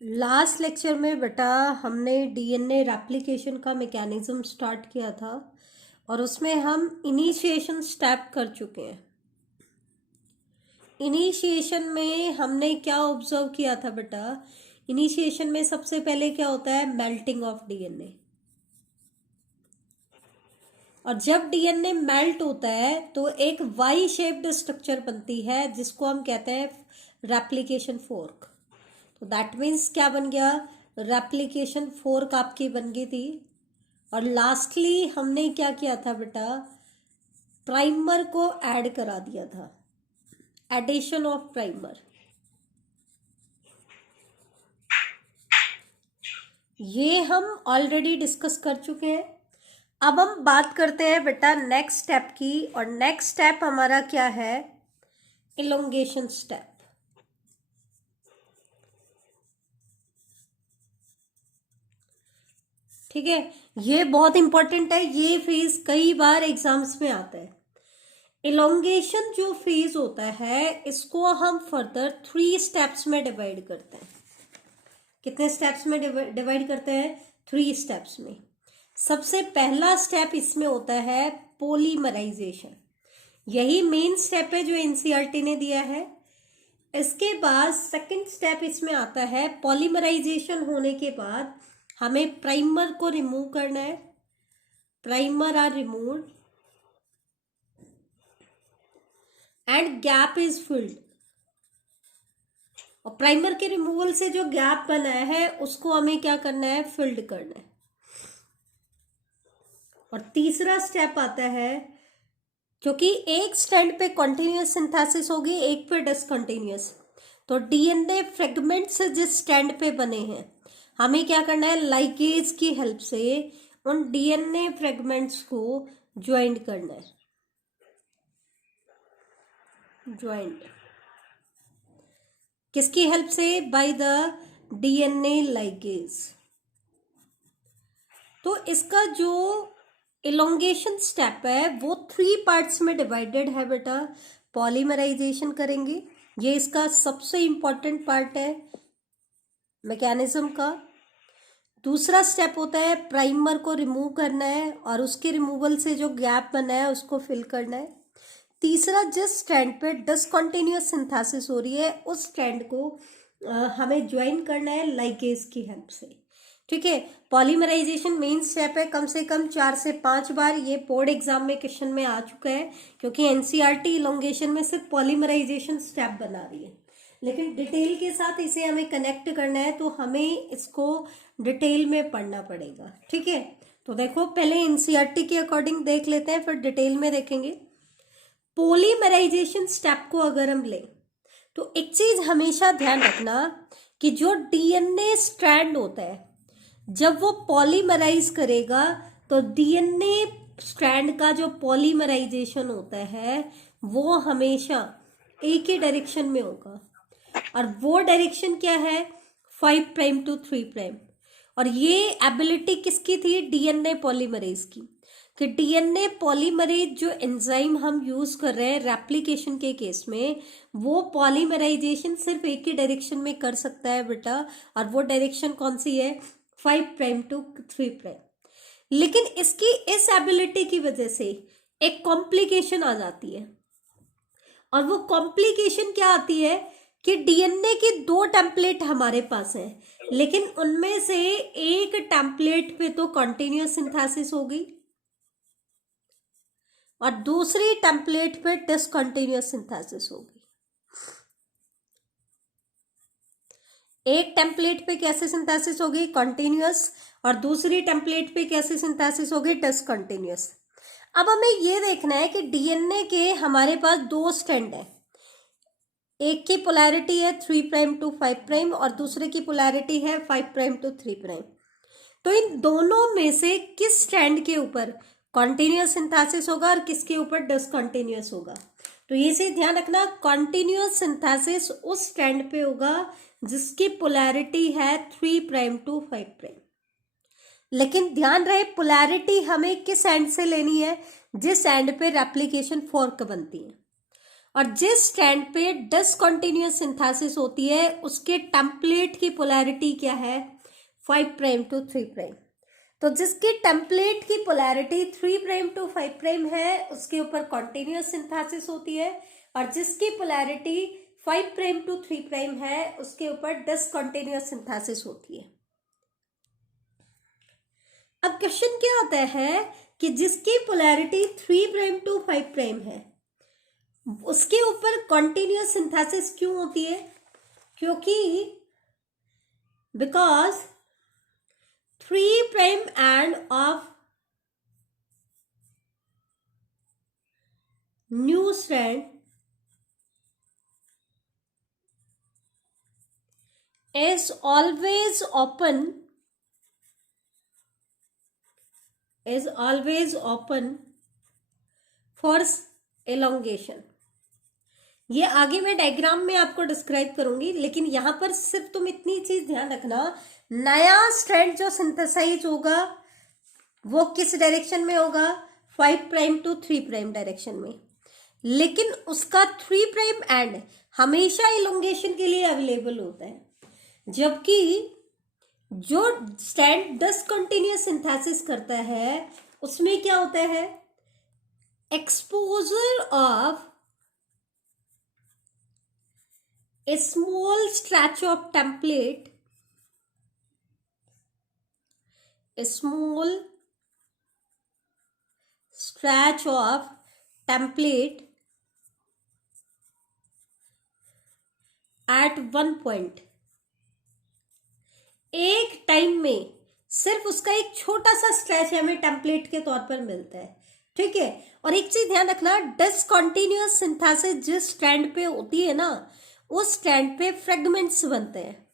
Last lecture में बेटा हमने डीएनए रेप्लिकेशन का मैकेनिज्म स्टार्ट किया था और उसमें हम इनिशिएशन स्टेप कर चुके हैं। इनिशिएशन में हमने क्या ऑब्जर्व किया था बेटा? इनिशिएशन में सबसे पहले क्या होता है? Melting of DNA. और जब डीएनए मेल्ट होता है तो एक वाई शेप्ड स्ट्रक्चर बनती है जिसको हम कहते हैं रेप्लिकेशन फोर्क। तो दैट मीन्स क्या बन गया? रेप्लिकेशन फोर्क आपकी बन गई थी। और लास्टली हमने क्या किया था बेटा? प्राइमर को ऐड करा दिया था, एडिशन ऑफ प्राइमर। ये हम ऑलरेडी डिस्कस कर चुके हैं। अब हम बात करते हैं बेटा नेक्स्ट स्टेप की, और नेक्स्ट स्टेप हमारा क्या है? Elongation step. ठीक है, ये बहुत इंपॉर्टेंट है। ये फेज कई बार एग्जाम्स में आता है। इलोंगेशन जो फेज होता है इसको हम फर्दर 3 स्टेप्स में डिवाइड करते हैं। कितने स्टेप्स में डिवाइड करते हैं? 3 स्टेप्स में। सबसे पहला स्टेप इसमें होता है पॉलीमराइजेशन। यही मेन स्टेप है जो एनसीईआरटी ने दिया है। इसके बाद सेकंड स्टेप इसमें आता है, पॉलीमराइजेशन होने के बाद हमें प्राइमर को रिमूव करना है। Primer are removed and gap is filled. और प्राइमर के रिमूवल से जो गैप बना है उसको हमें क्या करना है? फिल्ड करना है। और तीसरा स्टेप आता है, क्योंकि एक स्ट्रैंड पे कॉन्टिन्यूस सिंथेसिस होगी, एक पे डिसकंटिन्यूस, तो डीएनए फ्रेगमेंट्स जिस स्ट्रैंड पे बने हैं हमें क्या करना है? लाइगेज की हेल्प से उन डीएनए फ्रेगमेंट्स को ज्वाइंट करना है। ज्वाइंट किसकी हेल्प से? By the DNA ligase. तो इसका जो इलोंगेशन स्टेप है वो 3 पार्ट्स में डिवाइडेड है बेटा। पॉलीमराइजेशन करेंगे, ये इसका सबसे इंपॉर्टेंट पार्ट है मैकेनिज्म का। दूसरा स्टेप होता है प्राइमर को रिमूव करना है और उसके रिमूवल से जो गैप बना है उसको फिल करना है। तीसरा, जिस स्ट्रैंड पे डिसकंटिन्यूअस सिंथेसिस हो रही है उस स्ट्रैंड को हमें ज्वाइन करना है लाइगेज की हेल्प से। ठीक है, पॉलीमराइजेशन मेन स्टेप है। कम से कम 4 से 5 बार ये बोर्ड एग्जाम में क्वेश्चन में आ चुका है, क्योंकि एनसीईआरटी इलोंगेशन में सिर्फ पॉलीमराइजेशन स्टेप बना रही है, लेकिन डिटेल के साथ इसे हमें कनेक्ट करना है तो हमें इसको डिटेल में पढ़ना पड़ेगा। ठीक है, तो देखो पहले एनसीईआरटी के अकॉर्डिंग देख लेते हैं, फिर डिटेल में देखेंगे। पॉलीमराइजेशन स्टेप को अगर हम लें तो एक चीज हमेशा ध्यान रखना कि जो डीएनए स्ट्रैंड होता है जब वो पॉलीमराइज करेगा तो डीएनए स्ट्रैंड का जो पॉलीमराइजेशन होता है वो हमेशा एक ही डायरेक्शन में होगा, और वो डायरेक्शन क्या है? 5 प्राइम टू 3 प्राइम। और ये एबिलिटी किसकी थी? डीएनए पॉलीमरेज की। कि डीएनए पॉलीमरेज जो एंजाइम हम यूज कर रहे हैं रेप्लिकेशन के केस में, वो पॉलीमराइजेशन सिर्फ एक ही डायरेक्शन में कर सकता है बेटा, और वो डायरेक्शन कौन सी है? 5 प्राइम टू 3 प्राइम। लेकिन इसकी इस एबिलिटी की वजह से एक कॉम्प्लिकेशन आ जाती है, और वो कॉम्प्लिकेशन क्या आती है कि डीएनए के 2 टेम्पलेट हमारे पास हैं, लेकिन उनमें से एक टेम्पलेट पे तो कॉन्टिन्यूअस सिंथेसिस होगी और दूसरी टेम्पलेट पे डिसकंटिन्यूअस सिंथेसिस होगी। एक टेम्पलेट पे कैसे सिंथेसिस होगी? कॉन्टिन्यूअस। और दूसरी टेम्पलेट पे कैसे सिंथेसिस होगी? डिसकंटिन्यूअस। अब हमें ये देखना है कि डीएनए के हमारे पास 2 स्ट्रैंड है, एक की पोलैरिटी है 3 प्राइम टू 5 प्राइम और दूसरे की पोलैरिटी है 5 प्राइम टू 3 प्राइम। तो इन दोनों में से किस स्ट्रैंड के ऊपर कॉन्टिन्यूअस सिंथेसिस होगा और किसके ऊपर डिसकंटिन्यूअस होगा? तो ये से ध्यान रखना, कॉन्टिन्यूअस सिंथेसिस उस स्ट्रैंड पे होगा जिसकी पोलैरिटी है 3 प्राइम टू 5 प्राइम। लेकिन ध्यान रहे पोलैरिटी हमें किस एंड से लेनी है? जिस एंड पे रेप्लिकेशन फोर्क बनती है। और जिस स्ट्रैंड पे डिसकंटिन्यूअस सिंथेसिस होती है उसके टेम्पलेट की पोलैरिटी क्या है, 5 प्राइम टू 3 प्राइम। तो जिसकी टेम्पलेट की पोलैरिटी 3 प्राइम टू 5 प्राइम है उसके ऊपर कॉन्टिन्यूअस सिंथेसिस होती है, और जिसकी पोलैरिटी 5 प्राइम टू 3 प्राइम है उसके ऊपर डिसकंटिन्यूअस सिंथेसिस होती है। अब क्वेश्चन क्या आता है कि जिसकी पोलैरिटी 3 प्राइम टू 5 प्राइम है उसके ऊपर कॉन्टिन्यूअस सिंथेसिस क्यों होती है, क्योंकि because 3 prime end of new strand is always open for elongation। ये आगे मैं डायग्राम में आपको डिस्क्राइब करूंगी, लेकिन यहां पर सिर्फ तुम इतनी चीज ध्यान रखना, नया स्ट्रैंड जो सिंथेसाइज होगा वो किस डायरेक्शन में होगा, 5 प्राइम टू 3 प्राइम डायरेक्शन में, लेकिन उसका 3 प्राइम एंड हमेशा इलोंगेशन के लिए अवेलेबल होता है, जबकि जो स्ट्रैंड डिसकंटिन्यूअस सिंथेसिस करता है उसमें क्या होता है, exposure of a small stretch of template, a small stretch of template at one point, एक टाइम में सिर्फ उसका एक छोटा सा स्ट्रेच हमें टेम्पलेट के तौर पर मिलता है, ठीक है। और एक चीज ध्यान रखना, डिसकंटिन्यूअस सिंथेसिस जिस स्ट्रैंड पे होती है ना उस स्ट्रैंड पे फ्रेगमेंट्स बनते हैं,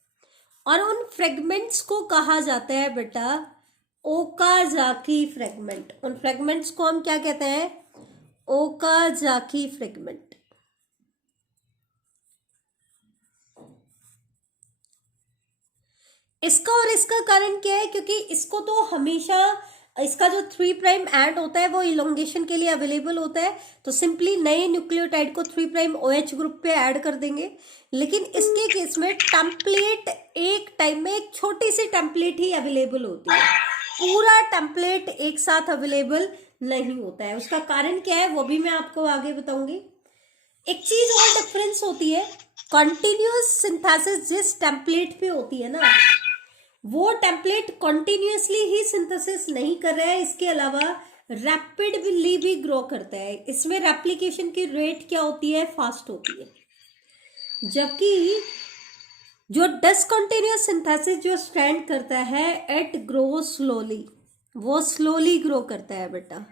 और उन फ्रेगमेंट्स को कहा जाता है बेटा ओकाजाकी फ्रेगमेंट। उन फ्रेगमेंट्स को हम क्या कहते हैं, ओकाजाकी फ्रेगमेंट। इसका और इसका कारण क्या है, क्योंकि इसको तो हमेशा इसका जो 3 प्राइम एंड होता है वो इलोंगेशन के लिए अवेलेबल होता है, तो सिंपली नए न्यूक्लियोटाइड को 3 प्राइम OH ग्रुप पे ऐड कर देंगे, लेकिन इसके केस में टेम्पलेट एक टाइम में एक छोटी सी टेम्पलेट ही अवेलेबल होती है, पूरा टेम्पलेट एक साथ अवेलेबल नहीं होता है। उसका कारण क्या है वो भी मैं आपको आगे बताऊंगी। एक चीज और डिफरेंस होती है, कंटिन्यूअस सिंथेसिस जिस टेम्पलेट पे होती है ना वो टेम्पलेट कॉन्टिन्यूसली ही सिंथेसिस नहीं कर रहा है, इसके अलावा रैपिडली भी ग्रो करता है। इसमें रेप्लिकेशन की रेट क्या होती है, फास्ट होती है, जबकि जो डिसकंटिन्यूअस सिंथेसिस जो स्टैंड करता है इट ग्रो स्लोली, वो स्लोली ग्रो करता है बेटा।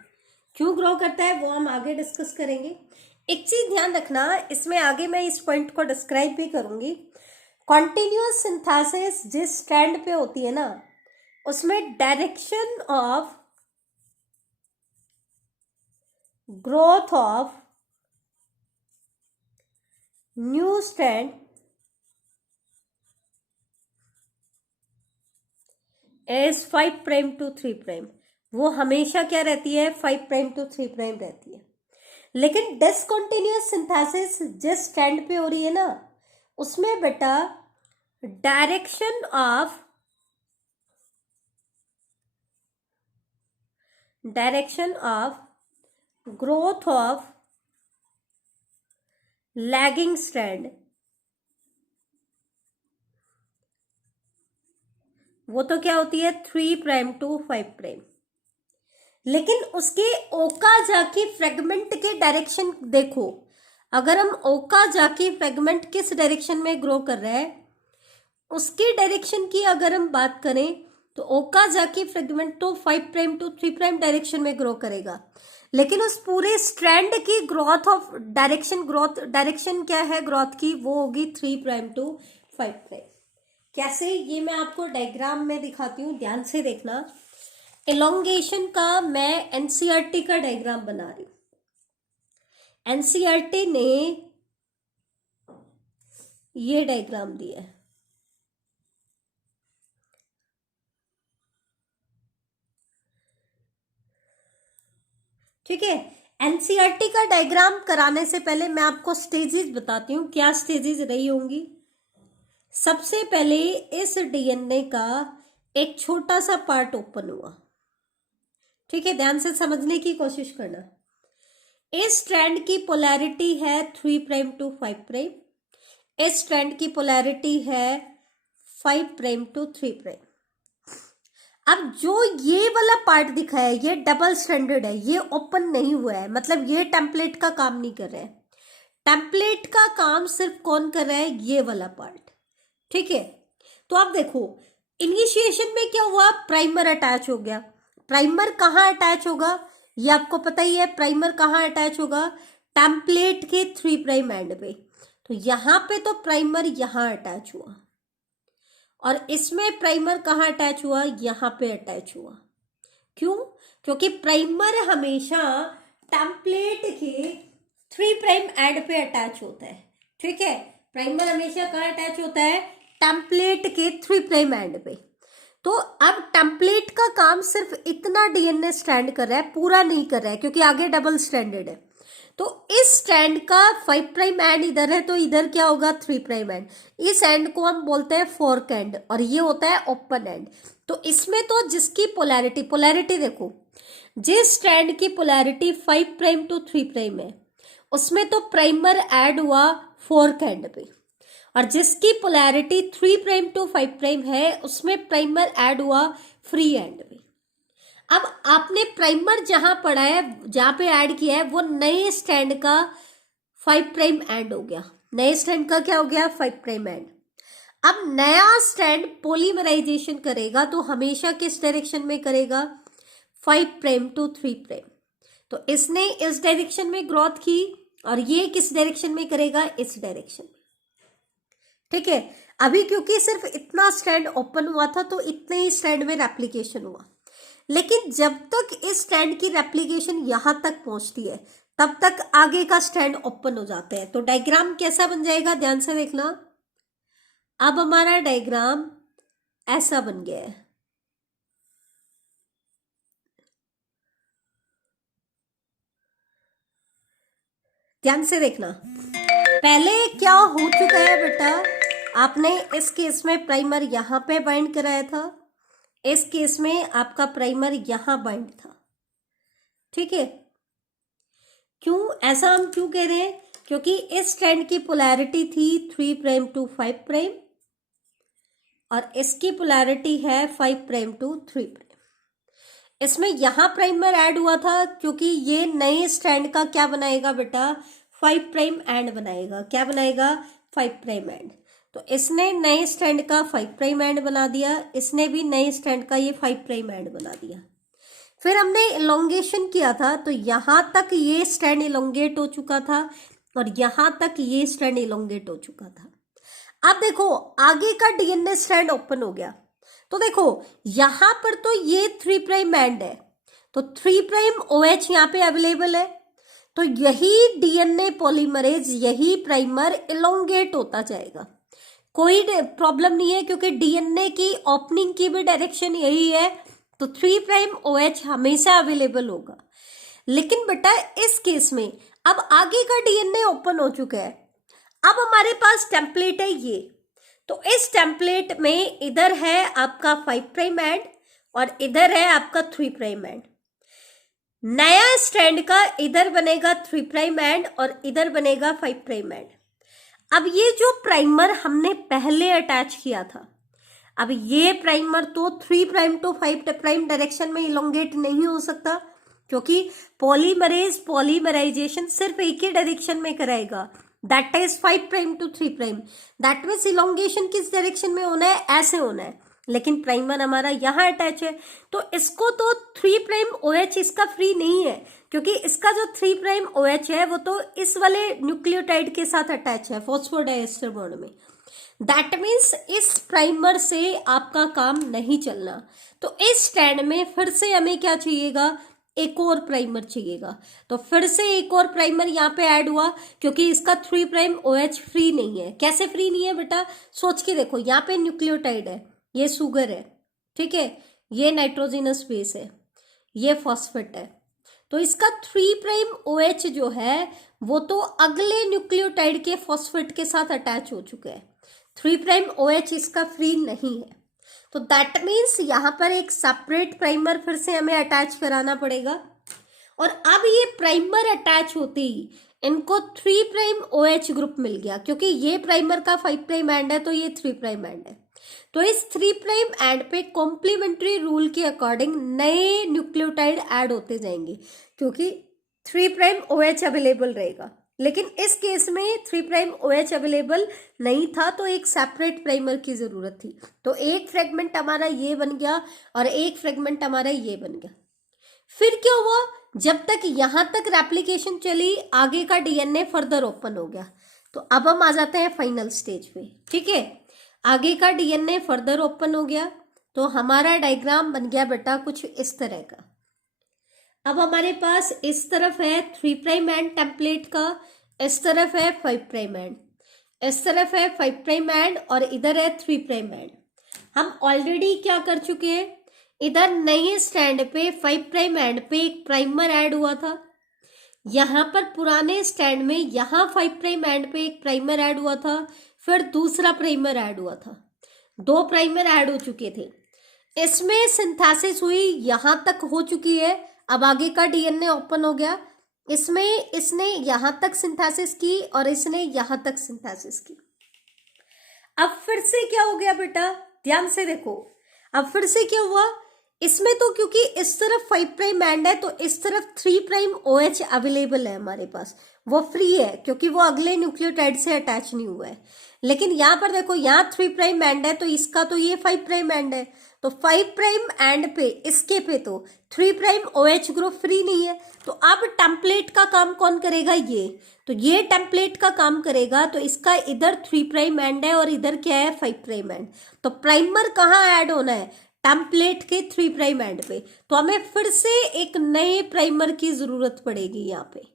क्यों ग्रो करता है वो हम आगे डिस्कस करेंगे। एक चीज ध्यान रखना, इसमें आगे मैं इस पॉइंट को डिस्क्राइब भी करूंगी। कॉन्टिन्यूअस सिंथेसिस जिस स्ट्रैंड पे होती है ना उसमें direction of growth of new strand is 5 prime to 3 prime, वो हमेशा क्या रहती है, 5 प्राइम टू 3 प्राइम रहती है। लेकिन डिसकंटिन्यूअस सिंथेसिस जिस स्ट्रैंड पे हो रही है ना उसमें बेटा direction of growth of lagging strand, वो तो क्या होती है 3 प्राइम टू 5 प्राइम, लेकिन उसके ओकाजाकी फ्रेगमेंट के डायरेक्शन देखो। अगर हम ओकाजाकी फ्रेगमेंट किस डायरेक्शन में ग्रो कर रहा है उसके डायरेक्शन की अगर हम बात करें तो ओकाजाकी फ्रेगमेंट तो 5 प्राइम टू 3 प्राइम डायरेक्शन में ग्रो करेगा, लेकिन उस पूरे स्ट्रैंड की ग्रोथ ऑफ डायरेक्शन क्या है ग्रोथ की, वो होगी 3 प्राइम टू 5 प्राइम। कैसे, ये मैं आपको डायग्राम में दिखाती हूँ, ध्यान से देखना। एलोंगेशन का मैं एनसीईआरटी का डायग्राम बना रही हूँ। एनसीईआरटी ने ये डायग्राम दिया है, ठीक है। एनसीईआरटी का डायग्राम कराने से पहले मैं आपको स्टेजेस बताती हूँ, क्या स्टेजेस रही होंगी। सबसे पहले इस डीएनए का एक छोटा सा पार्ट ओपन हुआ, ठीक है, ध्यान से समझने की कोशिश करना। इस स्ट्रैंड की पोलैरिटी है 3 प्राइम टू 5 प्राइम, इस स्ट्रैंड की पोलैरिटी है 5 प्राइम टू 3 प्राइम। अब जो ये वाला पार्ट दिखा है ये डबल स्ट्रैंडेड है, ये ओपन नहीं हुआ है, मतलब ये टेम्पलेट का काम नहीं कर रहा है। टेम्पलेट का काम सिर्फ कौन कर रहा है, ये वाला पार्ट, ठीक है। तो आप देखो इनिशिएशन में क्या हुआ, प्राइमर अटैच हो गया। प्राइमर कहाँ अटैच होगा, ये आपको पता ही है। प्राइमर कहाँ अटैच होगा, टेम्पलेट के 3 प्राइम एंड पे। तो यहाँ पे तो प्राइमर यहाँ अटैच हुआ, और इसमें प्राइमर कहाँ अटैच हुआ, यहाँ पे अटैच हुआ। क्यों, क्योंकि प्राइमर हमेशा टेम्पलेट के 3 प्राइम एंड पे अटैच होता है, ठीक है। प्राइमर हमेशा कहाँ अटैच होता है, टेम्पलेट के 3 प्राइम एंड पे। तो अब टेम्पलेट का काम सिर्फ इतना डीएनए स्ट्रैंड कर रहा है, पूरा नहीं कर रहा है, क्योंकि आगे डबल स्ट्रैंडेड है। तो इस स्ट्रैंड का 5 प्राइम एंड इधर है, तो इधर क्या होगा, 3 प्राइम एंड। इस एंड को हम बोलते हैं फोर्क एंड, और ये होता है ओपन एंड। तो इसमें तो जिसकी पोलैरिटी देखो, जिस स्ट्रैंड की पोलैरिटी 5 प्राइम टू 3 प्राइम है, उसमें तो प्राइमर ऐड हुआ फोर्क एंड पे, और जिसकी पोलैरिटी 3 प्राइम टू 5 प्राइम है, उसमें प्राइमर ऐड हुआ फ्री एंड पे। अब आपने प्राइमर जहां पढ़ा है, जहां पे ऐड किया है, वो नए स्ट्रैंड का 5 प्राइम एंड हो गया। नए स्ट्रैंड का क्या हो गया, 5 प्राइम एंड। अब नया स्ट्रैंड पॉलीमराइजेशन करेगा तो हमेशा किस डायरेक्शन में करेगा, 5 प्राइम टू 3 प्राइम। तो इसने इस डायरेक्शन में ग्रोथ की, और ये किस डायरेक्शन में करेगा, इस डायरेक्शन में, ठीक है। अभी क्योंकि सिर्फ इतना स्ट्रैंड ओपन हुआ था, तो इतने ही स्ट्रैंड में रेप्लिकेशन हुआ। लेकिन जब तक इस स्ट्रैंड की रेप्लिकेशन यहां तक पहुंचती है, तब तक आगे का स्ट्रैंड ओपन हो जाते हैं। तो डायग्राम कैसा बन जाएगा, ध्यान से देखना। अब हमारा डायग्राम ऐसा बन गया है, ध्यान से देखना। पहले क्या हो चुका है बेटा, आपने इस केस में प्राइमर यहां पे बाइंड कराया था, इस केस में आपका प्राइमर यहां बाइंड था, ठीक है। क्यों ऐसा हम क्यों कह रहे हैं, क्योंकि इस स्ट्रैंड की पोलैरिटी थी 3 प्राइम टू 5 प्राइम, और इसकी पोलैरिटी है 5 प्राइम टू 3 प्राइम। इसमें यहां प्राइमर ऐड हुआ था, क्योंकि ये नए स्ट्रैंड का क्या बनाएगा बेटा, 5 प्राइम एंड बनाएगा। क्या बनाएगा, 5 प्राइम एंड। तो इसने नए स्ट्रैंड का 5 प्राइम एंड बना दिया, इसने भी नए स्ट्रैंड का ये 5 प्राइम एंड बना दिया। फिर हमने इलोंगेशन किया था, तो यहां तक ये स्ट्रैंड इलोंगेट हो चुका था, और यहां तक ये स्ट्रैंड इलोंगेट हो चुका था। अब देखो आगे का डीएनए स्ट्रैंड ओपन हो गया। तो देखो यहां पर तो ये 3 प्राइम एंड है, तो 3 प्राइम OH यहाँ पे अवेलेबल है। तो यही डीएनए पॉलीमरेज, यही प्राइमर इलोंगेट होता जाएगा, कोई प्रॉब्लम नहीं है, क्योंकि डीएनए की ओपनिंग की भी डायरेक्शन यही है। तो 3 प्राइम OH हमेशा अवेलेबल होगा। लेकिन बेटा इस केस में अब आगे का डीएनए ओपन हो चुका है, अब हमारे पास टेम्पलेट है ये। तो इस टेम्पलेट में इधर है आपका 5 प्राइम एंड, और इधर है आपका 3 प्राइम एंड। नया स्ट्रैंड का इधर बनेगा 3 प्राइम एंड, और इधर बनेगा 5 प्राइम एंड। अब ये जो प्राइमर हमने पहले अटैच किया था, अब ये प्राइमर तो 3 प्राइम टू 5 प्राइम डायरेक्शन में इलोंगेट नहीं हो सकता, क्योंकि पॉलीमराइजेशन सिर्फ एक ही डायरेक्शन में कराएगा, that is 5 prime to 3 prime. That means elongation किस डायरेक्शन में होना है, ऐसे होना है। लेकिन प्राइमर हमारा यहाँ अटैच है, तो इसको तो 3 प्राइम OH इसका फ्री नहीं है, क्योंकि इसका जो 3 प्राइम OH है वो तो इस वाले न्यूक्लियोटाइड के साथ अटैच है, फॉस्फोडाइएस्टर बॉन्ड में। दैट मीन्स इस प्राइमर से आपका काम नहीं चलना। तो इस स्ट्रैंड में फिर से हमें क्या चाहिएगा, एक और प्राइमर चाहिएगा। तो फिर से एक और प्राइमर यहाँ पे ऐड हुआ, क्योंकि इसका 3 प्राइम OH फ्री नहीं है। कैसे फ्री नहीं है बेटा, सोच के देखो, यहाँ पे न्यूक्लियोटाइड है, ये शुगर है, ठीक है, ये नाइट्रोजनस बेस है, ये फॉस्फेट है। तो इसका 3 प्राइम OH जो है वो तो अगले न्यूक्लियोटाइड के फॉस्फेट के साथ अटैच हो चुका है, 3 प्राइम OH इसका फ्री नहीं है। तो दैट मीन्स यहाँ पर एक सेपरेट प्राइमर फिर से हमें अटैच कराना पड़ेगा। और अब ये प्राइमर अटैच होते ही इनको 3 प्राइम OH ग्रुप मिल गया, क्योंकि ये प्राइमर का 5 प्राइम एंड है तो ये 3 प्राइम एंड है। तो इस 3 प्राइम एंड पे कॉम्प्लीमेंट्री रूल के अकॉर्डिंग नए न्यूक्लियोटाइड ऐड होते जाएंगे, क्योंकि 3 प्राइम OH अवेलेबल रहेगा। लेकिन इस केस में 3 प्राइम OH अवेलेबल नहीं था, तो एक सेपरेट प्राइमर की जरूरत थी। तो एक फ्रेगमेंट हमारा ये बन गया और एक फ्रेगमेंट हमारा ये बन गया। फिर क्या हुआ, जब तक यहां तक रेप्लिकेशन चली आगे का DNA फर्दर ओपन हो गया। तो अब हम आ जाते हैं फाइनल स्टेज पे। ठीक है, आगे का DNA फर्दर ओपन हो गया तो हमारा डायग्राम बन गया बेटा कुछ इस तरह का। अब हमारे पास इस तरफ है 3 प्राइम एंड टेम्पलेट का, इस तरफ है 5 प्राइम एंड, इस तरफ है 5 प्राइम एंड और इधर है 3 प्राइम एंड। हम ऑलरेडी क्या कर चुके हैं, इधर नए स्टैंड पे 5 प्राइम एंड पे एक प्राइमर ऐड हुआ था, यहां पर पुराने स्टैंड में यहां 5 प्राइम एंड पे एक प्राइमर ऐड हुआ था, फिर दूसरा प्राइमर ऐड हुआ था, 2 प्राइमर ऐड हो चुके थे। इसमें सिंथेसिस हुई, यहां तक हो चुकी है। अब आगे का DNA ओपन हो गया, इसमें इसने यहां तक सिंथेसिस की और इसने यहां तक सिंथेसिस की। अब फिर से क्या हो गया बेटा, ध्यान से देखो, अब फिर से क्या हुआ, इसमें तो क्योंकि इस तरफ 5 प्राइम एंड है तो इस तरफ 3 प्राइम OH अवेलेबल है हमारे पास, वो फ्री है क्योंकि वो अगले न्यूक्लियोटाइड से अटैच नहीं हुआ है। लेकिन यहाँ पर देखो, यहाँ 3 प्राइम एंड है तो इसका तो ये 5 प्राइम एंड है, तो 5 प्राइम एंड पे इसके पे तो 3 प्राइम OH ग्रुप फ्री नहीं है। तो अब टेम्पलेट का काम कौन करेगा, ये तो ये टेम्पलेट का काम करेगा। तो इसका इधर 3 प्राइम एंड है और इधर क्या है 5 प्राइम एंड। तो प्राइमर कहाँ ऐड होना है, टेम्पलेट के 3 प्राइम एंड पे। तो हमें फिर से एक नए प्राइमर की जरूरत पड़ेगी यहाँ पे।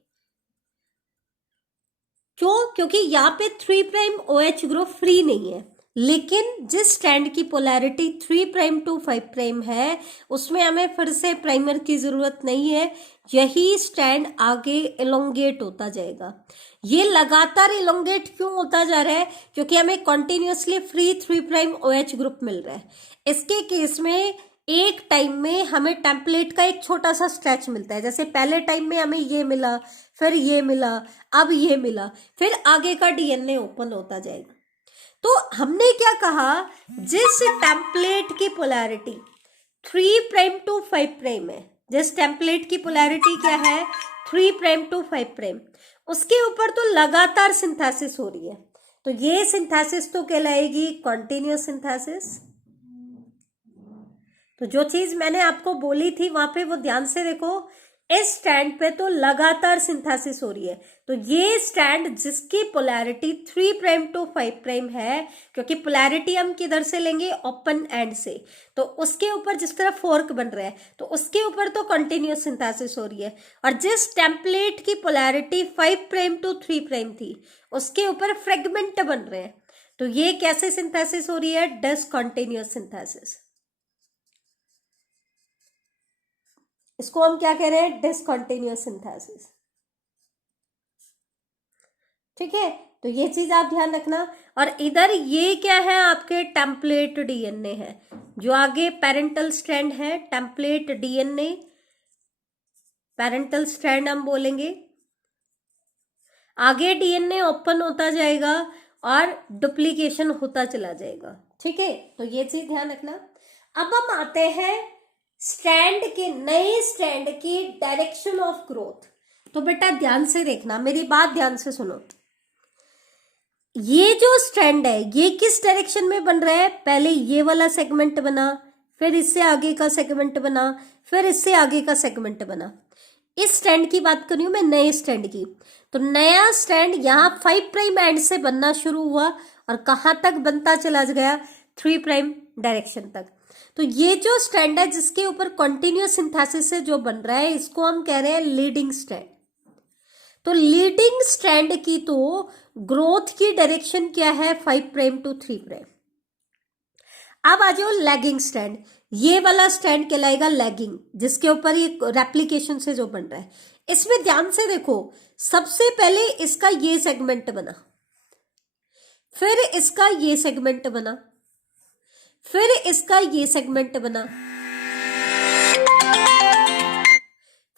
क्यों, क्योंकि यहाँ पे 3 प्राइम OH ग्रुप फ्री नहीं है, लेकिन जिस स्टैंड की पोलैरिटी 3 प्राइम टू 5 प्राइम है उसमें हमें फिर से प्राइमर की जरूरत नहीं है। यही स्टैंड आगे इलोंगेट होता जाएगा। ये लगातार इलोंगेट क्यों होता जा रहा है, क्योंकि हमें continuously free 3 prime OH group मिल रहा है। इसके केस में एक टाइम में हमें टेम्पलेट का एक छोटा सा स्ट्रेच मिलता है, जैसे पहले टाइम में हमें ये मिला, फिर ये मिला, अब ये मिला, फिर आगे का DNA ओपन होता जाएगा। तो हमने क्या कहा, जिस टेम्पलेट की पोलैरिटी 3 प्राइम टू 5 प्राइम है, जिस टेम्पलेट की पोलैरिटी क्या है 3 प्राइम टू 5 प्राइम, उसके ऊपर तो लगातार सिंथेसिस हो रही है। तो ये सिंथेसिस तो कहलाएगी कॉन्टिन्यूअस सिंथेसिस। तो जो चीज मैंने आपको बोली थी वहां पे वो ध्यान से देखो, इस स्टैंड पे तो लगातार सिंथेसिस हो रही है। तो ये स्टैंड जिसकी पोलैरिटी 3 प्राइम टू 5 प्राइम है, क्योंकि पोलैरिटी हम किधर से लेंगे, ओपन एंड से, तो उसके ऊपर जिस तरह फोर्क बन रहा है तो उसके ऊपर तो कंटिन्यूअस सिंथेसिस हो रही है। और जिस टेम्पलेट की पोलैरिटी 5 प्राइम टू 3 प्राइम थी उसके ऊपर फ्रेगमेंट बन रहे हैं। तो ये कैसे सिंथेसिस हो रही है, डिसकंटिन्यूअस सिंथेसिस। इसको हम क्या कह रहे हैं, डिसकंटिन्यूअस सिंथेसिस। ठीक है, तो ये चीज आप ध्यान रखना। और इधर ये क्या है, आपके टेम्पलेट DNA है, जो आगे पेरेंटल स्ट्रैंड है, टेम्पलेट DNA, पेरेंटल स्ट्रैंड हम बोलेंगे। आगे DNA ओपन होता जाएगा और डुप्लीकेशन होता चला जाएगा। ठीक है, तो ये चीज ध्यान रखना। अब हम आते हैं स्टैंड के, नए स्टैंड की डायरेक्शन ऑफ ग्रोथ। तो बेटा ध्यान से देखना, मेरी बात ध्यान से सुनो। ये जो स्टैंड है ये किस डायरेक्शन में बन रहा है, पहले ये वाला सेगमेंट बना, फिर इससे आगे का सेगमेंट बना, फिर इससे आगे का सेगमेंट बना। इस स्टैंड की बात कर रही हूं मैं, नए स्टैंड की। तो नया स्टैंड यहां 5 प्राइम एंड से बनना शुरू हुआ और कहां तक बनता चला गया, 3 प्राइम डायरेक्शन तक। तो ये जो स्टैंड है जिसके ऊपर कंटिन्यूअस सिंथेसिस से जो बन रहा है, इसको हम कह रहे हैं लीडिंग स्टैंड। तो लीडिंग स्ट्रैंड की तो ग्रोथ की डायरेक्शन क्या है, 5 प्राइम टू 3 प्राइम। अब आ जाओ लैगिंग स्ट्रैंड। ये वाला स्ट्रैंड कहलाएगा लैगिंग, जिसके ऊपर ये रेप्लिकेशन से जो बन रहा है। इसमें ध्यान से देखो, सबसे पहले इसका ये सेगमेंट बना, फिर इसका ये सेगमेंट बना, फिर इसका ये सेगमेंट बना,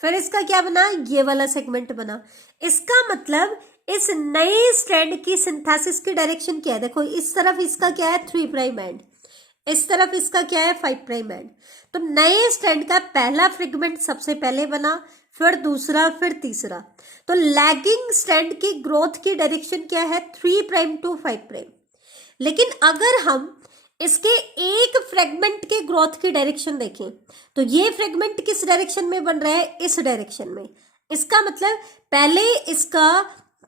फिर इसका क्या बना, ये वाला सेगमेंट बना। इसका मतलब इस नए स्ट्रैंड की सिंथेसिस की डायरेक्शन क्या है? देखो इस तरफ इसका क्या है 3 प्राइम एंड, इस तरफ इसका क्या है 5 प्राइम एंड। तो नए स्ट्रैंड का पहला फ्रेगमेंट सबसे पहले बना, फिर दूसरा, फिर तीसरा। तो लैगिंग स्ट्रैंड की ग्रोथ की डायरेक्शन क्या है 3 प्राइम टू 5 प्राइम। लेकिन अगर हम इसके एक फ्रेगमेंट के ग्रोथ की डायरेक्शन देखें तो ये फ्रेगमेंट किस डायरेक्शन में बन रहा है, इस डायरेक्शन में। इसका मतलब पहले इसका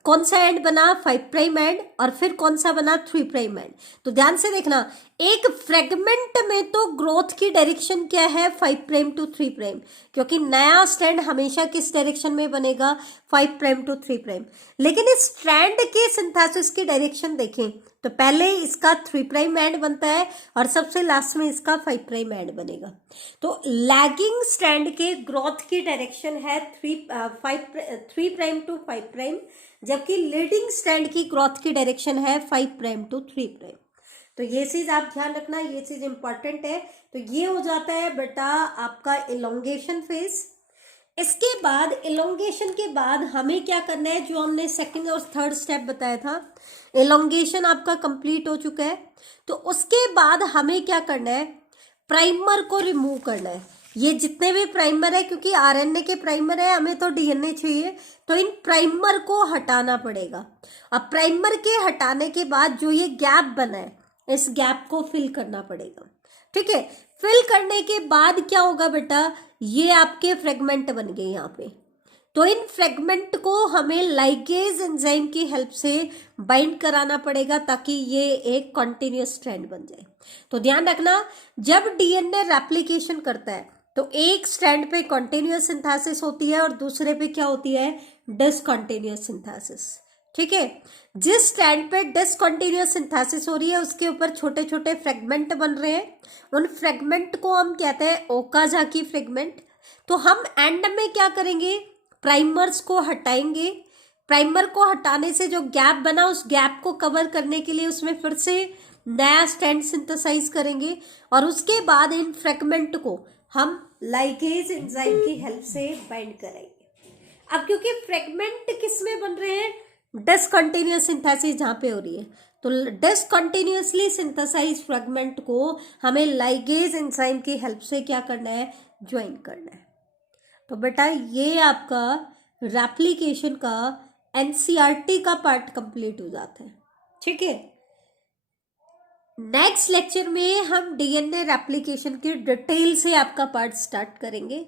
कौन सा एंड बना 5 प्राइम एंड, और फिर कौन सा बना 3 प्राइम एंड। तो ध्यान से देखना, एक फ्रेगमेंट में तो ग्रोथ की डायरेक्शन क्या है 5 प्राइम टू 3 प्राइम, क्योंकि नया स्ट्रैंड हमेशा किस डायरेक्शन में बनेगा 5 प्राइम टू 3 प्राइम। लेकिन इस स्ट्रैंड के सिंथेसिस की डायरेक्शन देखें तो पहले इसका 3 प्राइम एंड बनता है और सबसे लास्ट में इसका 5 प्राइम एंड बनेगा। तो लैगिंग स्ट्रैंड के ग्रोथ की डायरेक्शन है 3 प्राइम टू 5 प्राइम, जबकि लीडिंग स्ट्रैंड की ग्रोथ की डायरेक्शन है 5 प्राइम टू 3 प्राइम। तो ये चीज आप ध्यान रखना, ये चीज इंपॉर्टेंट है। तो ये हो जाता है बेटा आपका इलोंगेशन फेज। इसके बाद इलोंगेशन के बाद हमें क्या करना है, जो हमने सेकंड और थर्ड स्टेप बताया था, इलोंगेशन आपका कंप्लीट हो चुका है। तो उसके बाद हमें क्या करना है, प्राइमर को रिमूव करना है। ये जितने भी प्राइमर है, क्योंकि आरएनए के प्राइमर है, हमें तो डीएनए चाहिए, तो इन प्राइमर को हटाना पड़ेगा। अब प्राइमर के हटाने के बाद जो ये गैप बना है, इस गैप को फिल करना पड़ेगा। ठीक है, फिल करने के बाद क्या होगा बेटा, ये आपके फ्रेगमेंट बन गए यहाँ पे। तो इन फ्रेगमेंट को हमें लाइगेज एंजाइम की हेल्प से बाइंड कराना पड़ेगा, ताकि ये एक कॉन्टिन्यूअस स्ट्रैंड बन जाए। तो ध्यान रखना, जब डीएनए रेप्लिकेशन करता है तो एक स्ट्रैंड पे कॉन्टिन्यूअस सिंथेसिस होती है और दूसरे पे क्या होती है, डिसकॉन्टिन्यूअस सिंथेसिस। ठीक है, जिस स्ट्रैंड पे डिसकॉन्टिन्यूअस सिंथेसिस हो रही है उसके ऊपर छोटे छोटे फ्रेगमेंट बन रहे हैं, उन फ्रेगमेंट को हम कहते हैं ओकाजाकी फ्रेगमेंट। तो हम एंड में क्या करेंगे, प्राइमर्स को हटाएंगे। प्राइमर को हटाने से जो गैप बना, उस गैप को कवर करने के लिए उसमें फिर से नया स्ट्रैंड सिंथेसाइज करेंगे, और उसके बाद इन फ्रेगमेंट को हम लाइगेज एंजाइम की हेल्प से बाइंड करेंगे। अब क्योंकि फ्रेगमेंट किस में बन रहे हैं, डिसकंटिन्यूअस सिंथेसिस जहां पे हो रही है, तो डिसकंटिन्यूअसली सिंथेसाइज फ्रेगमेंट को हमें लाइगेज एंजाइम की हेल्प से क्या करना है, ज्वाइन करना है। तो बेटा ये आपका रेप्लिकेशन का एनसीईआरटी का पार्ट कंप्लीट हो जाता है। ठीक है, नेक्स्ट लेक्चर में हम डीएनए रेप्लिकेशन की डिटेल से आपका पार्ट स्टार्ट करेंगे।